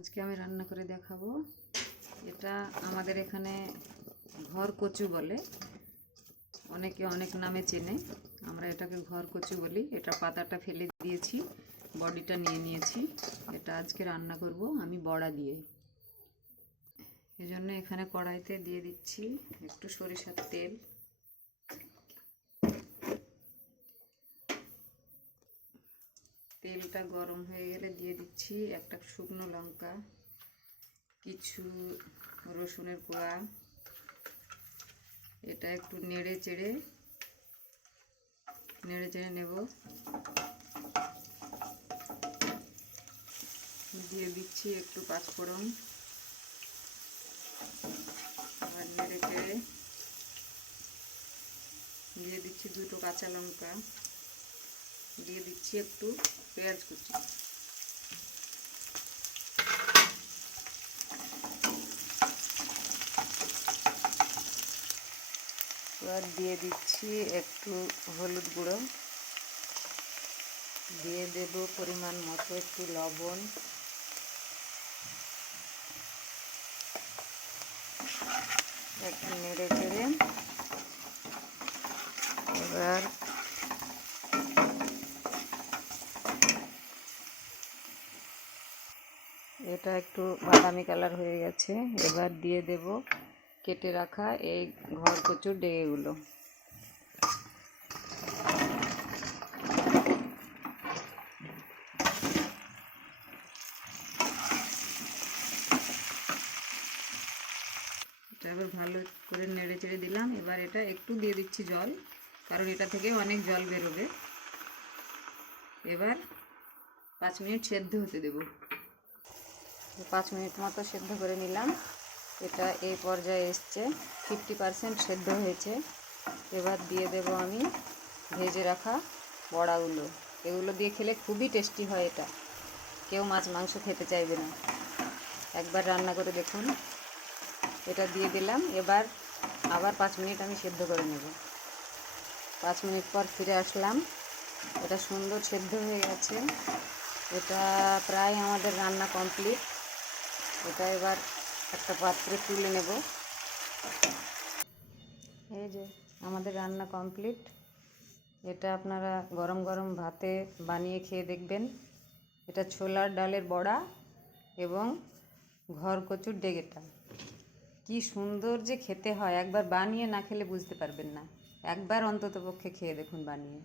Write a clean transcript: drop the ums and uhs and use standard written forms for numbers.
আজকে আমি রান্না করে দেখাবো। এটা আমাদের এখানে ঘর কচু বলে, অনেকে অনেক নামে চেনে। আমরা এটাকে ঘর কচু বলি। এটা পাতাটা ফেলে দিয়েছি, বডিটা নিয়ে নিয়েছি। এটা আজকে রান্না করব আমি বড়া দিয়ে। এজন্য এখানে কড়াইতে দিয়ে দিচ্ছি একটু সরিষার তেল। তেলটা গরম হয়ে গেলে দিয়ে দিচ্ছি একটা শুকনো লঙ্কা, কিছু রসুনের কোয়া। এটা একটু নেড়ে চেড়ে নেব। দিয়ে দিচ্ছি একটু পাঁচফোড়ন, আর নেড়ে চেড়ে দিয়ে দিচ্ছি দুটো কাঁচা লঙ্কা, দিয়ে দিচ্ছি একটু পেঁয়াজ কুচি। এবার দিয়ে দিচ্ছি একটু হলুদ গুঁড়ো, দিয়ে দেব পরিমাণ মতো একটু লবণ, একটু নেড়ে চেড়ে এবার এটা একটু বাদামি কালার হয়ে গেছে। এবার দিয়ে দেব কেটে রাখা এই ঘর কচুর ডেগুলো। এটা এবার ভালো করে নেড়ে চেড়ে দিলাম। এবার এটা একটু দিয়ে দিচ্ছি জল, কারণ এটা থেকে অনেক জল বেরোবে। এবার 5 মিনিট সেদ্ধ হতে দেব। 5 মিনিট মতো সেদ্ধ করে নিলাম। এটা এই পর্যায়ে এসছে, 50% সেদ্ধ হয়েছে। এবার দিয়ে দেব আমি ভেজে রাখা বড়াগুলো। এগুলো দিয়ে খেলে খুবই টেস্টি হয়। এটা কেউ মাছ মাংস খেতে চাইবে না, একবার রান্না করে দেখুন। এটা দিয়ে দিলাম। এবার আবার 5 মিনিট আমি সেদ্ধ করে নেব। 5 মিনিট পর ফিরে আসলাম। এটা সুন্দর সেদ্ধ হয়ে গেছে। এটা প্রায় আমাদের রান্না কমপ্লিট। এটা এবার একটা পাত্রে তুলে নেব। এই যে আমাদের রান্না কমপ্লিট। এটা আপনারা গরম গরম ভাতে বানিয়ে খেয়ে দেখবেন। এটা ছোলার ডালের বড়া এবং ঘর কচুর ডেগেটা কি সুন্দর যে খেতে হয়। একবার বানিয়ে না খেলে বুঝতে পারবেন না। একবার অন্ততপক্ষে খেয়ে দেখুন বানিয়ে।